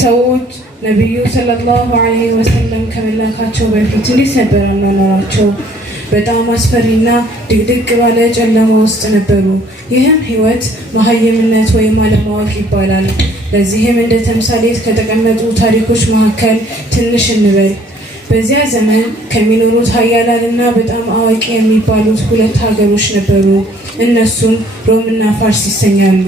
ሰዎች ነቢዩ ሰለላሁ ዐለይሂ ወሰለም ከመላካቸው በፊት እንዴት ነበር አኗኗራቸው? በጣም አስፈሪና ድቅድቅ ባለ ጨለማ ውስጥ ነበሩ። ይህም ህይወት መሀይምነት ወይም አለማወቅ ይባላል። ለዚህም እንደ ተምሳሌት ከተቀመጡ ታሪኮች መካከል ትንሽ እንበል። በዚያ ዘመን ከሚኖሩት ሀያላንና በጣም አዋቂ የሚባሉት ሁለት ሀገሮች ነበሩ። እነሱም ሮም እና ፋርስ ይሰኛሉ።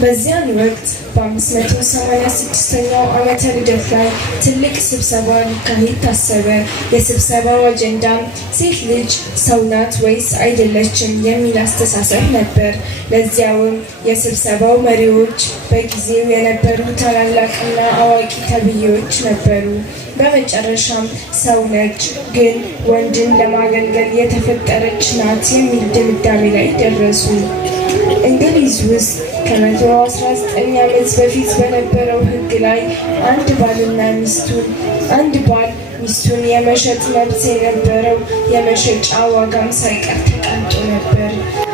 በዚያን ወቅት በ586ኛው ዓመተ ልደት ላይ ትልቅ ስብሰባ ሊካሄድ ታሰበ። የስብሰባው አጀንዳም ሴት ልጅ ሰው ናት ወይስ አይደለችም የሚል አስተሳሰብ ነበር። ለዚያውም የስብሰባው መሪዎች በጊዜው የነበሩ ታላላቅና አዋቂ ተብዬዎች ነበሩ። በመጨረሻም ሰው ነች፣ ግን ወንድን ለማገልገል የተፈጠረች ናት የሚል ድምዳሜ ላይ ደረሱ። እንግሊዝ ውስጥ ከ119 ዓመት በፊት በነበረው ሕግ ላይ አንድ ባል ሚስቱን የመሸጥ መብት የነበረው የመሸጫ ዋጋም ሳይቀር ተቀምጦ ነበር።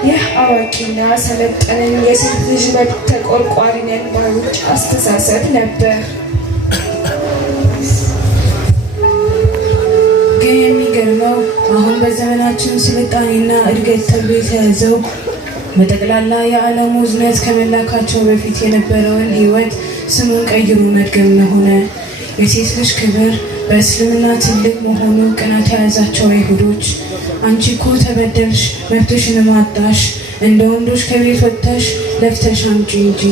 ይህ አዋቂና ሰለጠንን የሴት ልጅ መብት ተቆርቋሪ ነን ባዮች አስተሳሰብ ነበር። ግን የሚገርመው አሁን በዘመናችን ስልጣኔና እድገት ተብሎ የተያዘው በጠቅላላ የዓለሙ እዝነት ከመላካቸው በፊት የነበረውን ህይወት ስሙን ቀይሮ መድገም ሆነ። የሴት ልጅ ክብር በእስልምና ትልቅ መሆኑ ቅናት የያዛቸው አይሁዶች አንቺ እኮ ተበደልሽ፣ መብትሽንም አጣሽ፣ እንደ ወንዶች ከቤት ወጥተሽ ለፍተሽ አምጪ እንጂ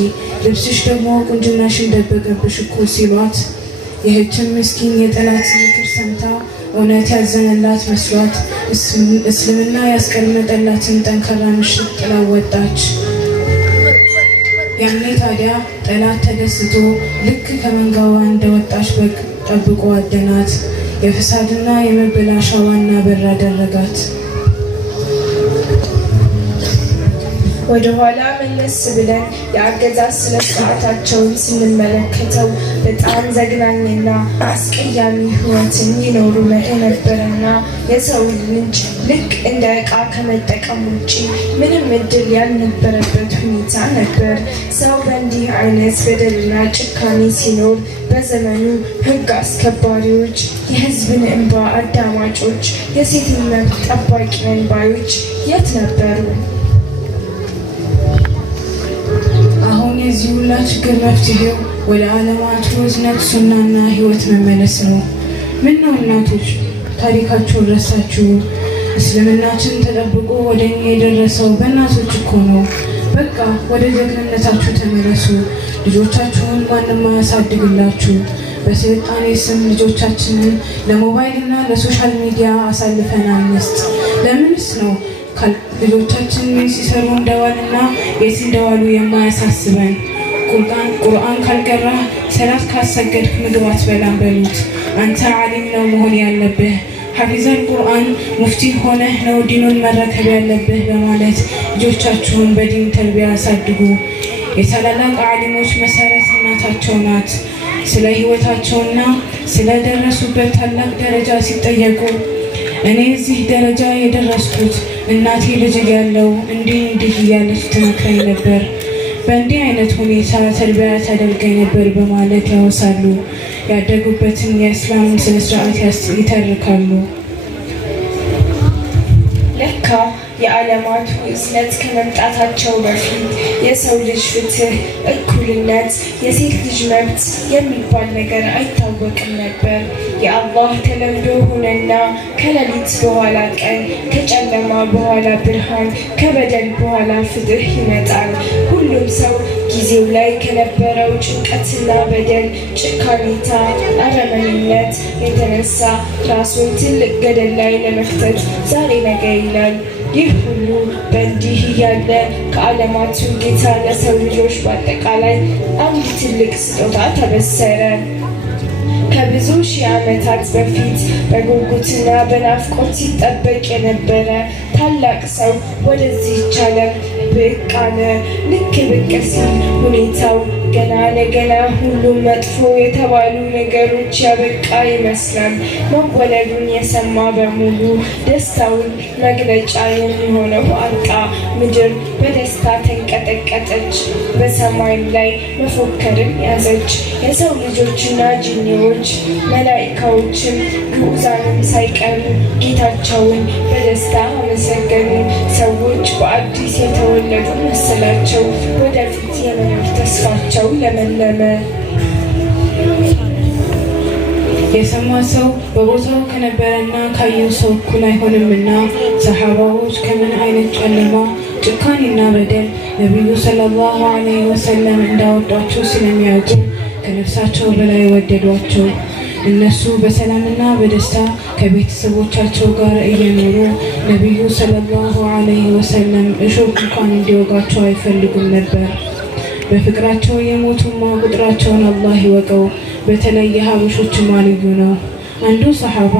ልብስሽ ደግሞ ቁንጅናሽን ደበቀብሽ እኮ ሲሏት፣ ይህችን ምስኪን የጠላት ምክር ሰምታ እውነት ያዘነላት መስሏት እስልምና ያስቀመጠላትን ጠንካራ ምሽግ ጥላ ወጣች። ያኔ ታዲያ ጠላት ተደስቶ ልክ ከመንጋዋ እንደወጣች በግ ጠብቆ አደናት። የፍሳድና የመበላሻ ዋና በር አደረጋት። ወደ ኋላ መለስ ብለን የአገዛዝ ስነ ስርዓታቸውን ስንመለከተው በጣም ዘግናኝና አስቀያሚ ህይወትን ይኖሩ የነበረና የሰው ልጅ ልክ እንደ ዕቃ ከመጠቀም ውጭ ምንም እድል ያልነበረበት ሁኔታ ነበር። ሰው በእንዲህ አይነት በደልና ጭካኔ ሲኖር በዘመኑ ህግ አስከባሪዎች፣ የህዝብን እንባ አዳማጮች፣ የሴትን መብት ጠባቂ ነን ባዮች የት ነበሩ? የዚህ ሁላ ችግር መፍትሄው ወደ ዓለማቱ እዝነት ሱናና ህይወት መመለስ ነው። ምን ነው እናቶች ታሪካችሁን ረሳችሁ? እስልምናችን ተጠብቆ ወደ እኛ የደረሰው በእናቶች እኮ ነው። በቃ ወደ ጀግንነታችሁ ተመለሱ። ልጆቻችሁን ማንም አያሳድግላችሁ። በስልጣኔ ስም ልጆቻችንን ለሞባይልና ለሶሻል ሚዲያ አሳልፈን አንስጥ። ለምንስ ነው ልጆቻችን ምን ሲሰሩ እንደዋልና የት እንደዋሉ የማያሳስበን? ቁርአን ካልቀራህ፣ ሰላት ካሰገድክ ምግብ አትበላም በሉት። አንተ ዓሊም ነው መሆን ያለብህ፣ ሐፊዘል ቁርአን ሙፍቲ ሆነህ ነው ዲኑን መረከብ ያለብህ በማለት ልጆቻችሁን በዲን ተርቢያ አሳድጉ። የታላላቅ ዓሊሞች መሰረት እናታቸው ናት። ስለ ህይወታቸውና ስለደረሱበት ታላቅ ደረጃ ሲጠየቁ እኔ እዚህ ደረጃ የደረስኩት እናቴ ልጅ ያለው እንዲህ እያለች ትመክረኝ ነበር፣ በእንዲህ አይነት ሁኔታ ተርቢያ ታደርገኝ ነበር በማለት ያወሳሉ። ያደጉበትን የእስላም ስነ ስርዓት ይተርካሉ። ለካ የዓለማቱ እዝነት ከመምጣታቸው በፊት የሰው ልጅ ፍትህ፣ እኩልነት፣ የሴት ልጅ መብት የሚባል ነገር አይታወቅም ነበር። የአላህ ተለምዶ ሆነና ከሌሊት በኋላ ቀን፣ ከጨለማ በኋላ ብርሃን፣ ከበደል በኋላ ፍትህ ይመጣል። ሁሉም ሰው ጊዜው ላይ ከነበረው ጭንቀትና በደል፣ ጭካኔታ፣ አረመኔነት የተነሳ ራሱን ትልቅ ገደል ላይ ለመክተት ዛሬ ነገ ይላል። ይህ ሁሉ በእንዲህ እያለ ከዓለማቱ ጌታ ለሰው ልጆች በአጠቃላይ አንድ ትልቅ ስጦታ ተበሰረ። ከብዙ ሺህ ዓመታት በፊት በጉጉትና በናፍቆት ሲጠበቅ የነበረ ታላቅ ሰው ወደዚህች ዓለም ብቅ አለ። ልክ ብቅ ሲል ሁኔታው ገና ለገና ሁሉም መጥፎ የተባሉ ነገሮች ያበቃ ይመስላል። መወለዱን የሰማ በሙሉ ደስታውን መግለጫ የሚሆነው አጣ። ምድር በደስታ ተንቀጠቀጠች፣ በሰማይም ላይ መፎከርን ያዘች። የሰው ልጆችና ጂኒዎች መላኢካዎችም ግዑዛንም ሳይቀሩ ጌታቸውን በደስታ አመሰገኑ። ሰዎች በአዲስ የተወለዱ መሰላቸው። ወደፊት የመኖር ተስፋቸው ለመለመ። የሰማ ሰው በቦታው ከነበረና ካየው ሰው እኩል አይሆንምና ሰሓባዎች ከምን አይነት ጨለማ ጭካኔና በደል ነቢዩ ሰለላሁ ዐለይሂ ወሰለም እንዳወጧቸው ስለሚያውቁ ከነፍሳቸው በላይ ወደዷቸው። እነሱ በሰላምና በደስታ ከቤተሰቦቻቸው ጋር እየኖሩ ነቢዩ ሰለላሁ ዐለይሂ ወሰለም እሾህ እንኳን እንዲወጋቸው አይፈልጉም ነበር። በፍቅራቸው የሞቱማ ቁጥራቸውን አላህ ይወቀው። በተለይ የሀበሾችማ ልዩ ነው። አንዱ ሰሓባ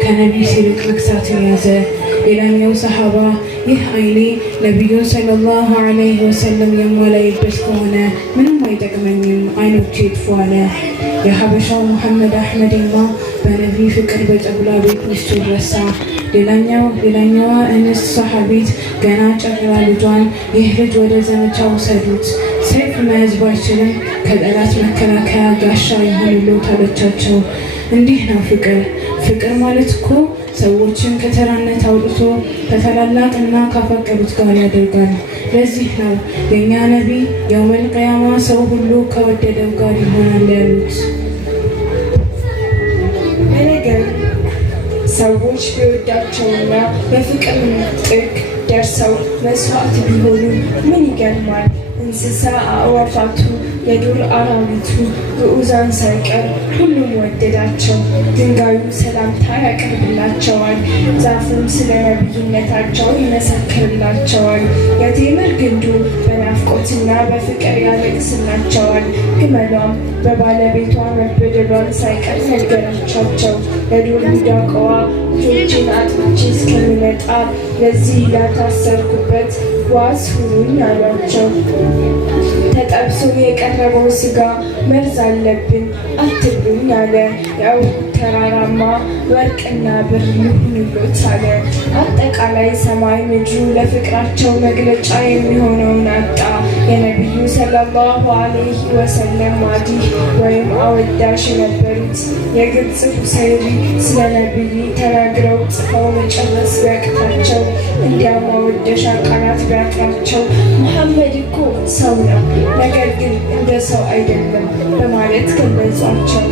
ከነቢይ ሲርቅ መክሳትን ያዘ። ሌላኛው ሰሓባ ይህ አይኔ ነቢዩን ሰለላሁ ዐለይሂ ወሰለም የማላይበት ከሆነ ምንም አይጠቅመኝም፣ አይኖቼ ይጥፉ አለ። የሀበሻው ሙሐመድ አሕመድማ በነቢይ ፍቅር በጨጉላ ቤት ሚስቱ ረሳ። ሌላኛዋ እንስት ሰሓቢት ገና ጨቅላ ልጇን ይህ ልጅ ወደ ዘመቻ ውሰዱት፣ ሰይፍ መያዝ ባይችልም ከጠላት መከላከያ ጋሻ ይሁንልዎት አለቻቸው። እንዲህ ነው ፍቅር። ፍቅር ማለት እኮ ሰዎችን ከተራነት አውጥቶ ከታላላቅና ካፈቀሩት ጋር ያደርጋል። ለዚህ ነው የእኛ ነቢይ የውመል ቂያማ ሰው ሁሉ ከወደደው ጋር ይሆናል ያሉት። በነገር ሰዎች ቢወዳቸውና በፍቅር ጥግ ደርሰው መስዋዕት ቢሆኑ ምን ይገርማል? እንስሳ፣ አዕዋፋቱ፣ የዱር አራዊቱ፣ ግዑዛን ሳይቀር ሁሉም ወደዳቸው። ድንጋዩ ሰላምታ ያቀርብላቸዋል፣ ዛፉም ስለ ነቢይነታቸው ይመሰክርላቸዋል። የቴምር ግንዱ በናፍቆትና በፍቅር ያለቅስላቸዋል። ግመሏም በባለቤቷ መበደሏን ሳይቀር ነገረቻቸው። የዱር ሚዳቋዋ ልጆችን አጥብቼ እስከሚመጣ ለዚህ ላታሰርኩበት ዋስ ሁኑኝ አሏቸው። ተጠብሶ የቀረበው ስጋ መርዝ አለብን አትብሉኝ አለ። የኡሁድ ተራራማ ወርቅና ብር ይሁንሎት አለ። አጠቃላይ ሰማይ ምድሩ ለፍቅራቸው መግለጫ የሚሆነውን አጣ። የነቢዩ ሰለላሁ ዐለይሂ ወሰለም ማዲህ ወይም አወዳሽ የነበሩት የግብፅ ሁሰይሪ ስለ ነቢይ ተናግረው ጽፈው መጨረስ ቢያቅታቸው እንዲያም ማወደሻ ቃላት ቢያጥራቸው ሙሐመድ እኮ ሰው ነው፣ ነገር ግን እንደ ሰው አይደለም በማለት ገለጿቸው።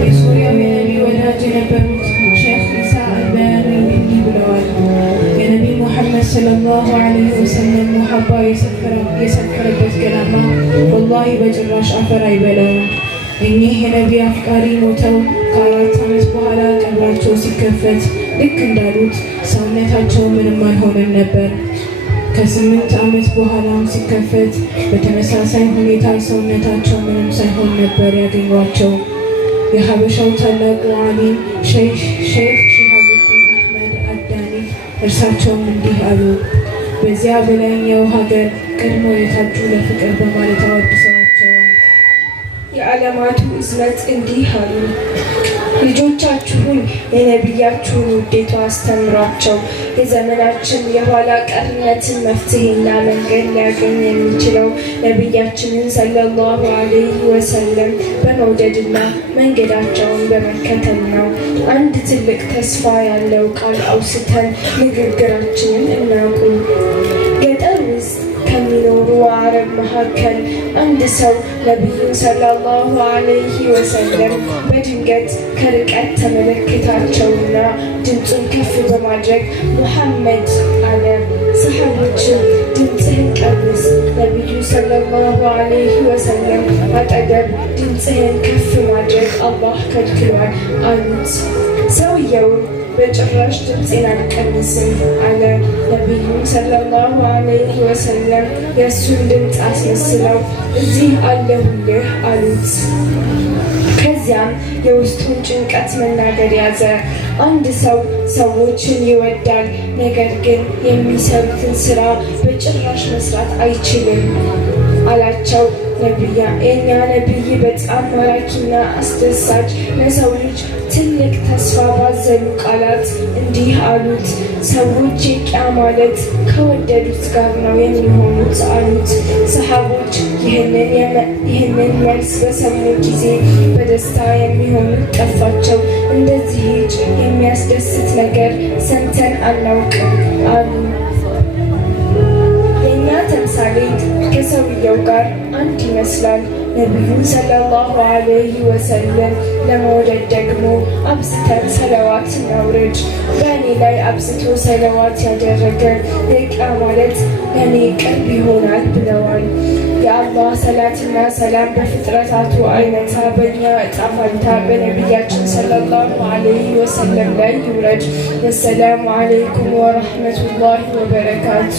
የሱሪያው የነቢይ ወዳጅ የነበሩት ሼኽ ኢሳ አልበያኒ እንዲህ ብለዋል። የነቢይ ሙሐመድ ሰለላሁ ዐለይሂ ወሰለም ሙሐባ የሰፈረበት ገላማ ወላሂ በጭራሽ አፈር አይበላውም። እኚህ የነቢይ አፍቃሪ ሞተው ከ4 ዓመት በኋላ ቀብራቸው ሲከፈት ልክ እንዳሉት ሰውነታቸው ምንም አልሆነም ነበር። ከ8 ዓመት በኋላም ሲከፈት በተመሳሳይ ሁኔታ ሰውነታቸው ምንም ሳይሆን ነበር ያገኟቸው። የሀበሻው ታላቁ ዓሊም ሼኽ ሺሃቡዲን አሕመድ አዳኒ እርሳቸውም እንዲህ አሉ። በዚያ በላይኛው ሀገር ቀድሞ የታጩ ለፍቅር በማለት አወድሰዋቸዋል። የዓለማቱ እዝነት እንዲህ አሉ። ልጆቻችሁን የነቢያችሁን ውዴታ አስተምሯቸው። የዘመናችን የኋላ ቀርነትን መፍትሄና መንገድ ሊያገኝ የሚችለው ነቢያችንን ሰለላሁ ዐለይሂ ወሰለም በመውደድና መንገዳቸውን በመከተል ነው። አንድ ትልቅ ተስፋ ያለው ቃል አውስተን ንግግራችንን እናቁም። ገጠር ውስጥ ከሚኖሩ አረብ መካከል አንድ ሰው ነቢዩን ሰለላሁ ዐለይሂ ወሰለም በድንገት ከርቀት ተመለከታቸውና ድምፁን ከፍ በማድረግ ሙሐመድ አለ። ሰሓቦችን ድምፅህን ቀንስ፣ ነቢዩ ሰለላሁ ዐለይሂ ወሰለም አጠገብ ድምፅህን ከፍ ማድረግ አላህ ከልክሏል አሉት። ሰውየው በጭራሽ ድምፄን አልቀንስም አለ። ነቢዩም ሰለላሁ ዐለይሂ ወሰለም የእሱን ድምፅ አስመስለው እዚህ አለሁልህ አሉት። ከዚያም የውስጡን ጭንቀት መናገር ያዘ። አንድ ሰው ሰዎችን ይወዳል፣ ነገር ግን የሚሰሩትን ስራ በጭራሽ መስራት አይችልም አላቸው። የእኛ ነቢይ በጣም ማራኪና አስደሳች፣ ለሰው ልጅ ትልቅ ተስፋ ባዘሉ ቃላት እንዲህ አሉት። ሰዎች የቂያማ ዕለት ከወደዱት ጋር ነው የሚሆኑት አሉት። ሰሃቦች ይህንን መልስ በሰሙ ጊዜ በደስታ የሚሆኑት ጠፋቸው። እንደዚህ የሚያስደስት ነገር ሰምተን አናውቅም አሉ። የእኛ ተምሳሌት ከሰውየው ጋር አንድ ይመስላል። ነቢዩ ሰለላሁ ዐለይሂ ወሰለም ለመውደድ ደግሞ አብዝተን ሰለዋት እናውርድ። በእኔ ላይ አብዝቶ ሰለዋት ያደረገ የቂያማ ዕለት ለእኔ ቅርብ ይሆናል ብለዋል። የአላህ ሰላትና ሰላም በፍጥረታቱ አይነታ በእኛ እጣ ፈንታ በነቢያችን ሰለላሁ ዐለይሂ ወሰለም ላይ ይውረድ። ወሰላሙ ዐለይኩም ወረሕመቱላሂ ወበረካቱ።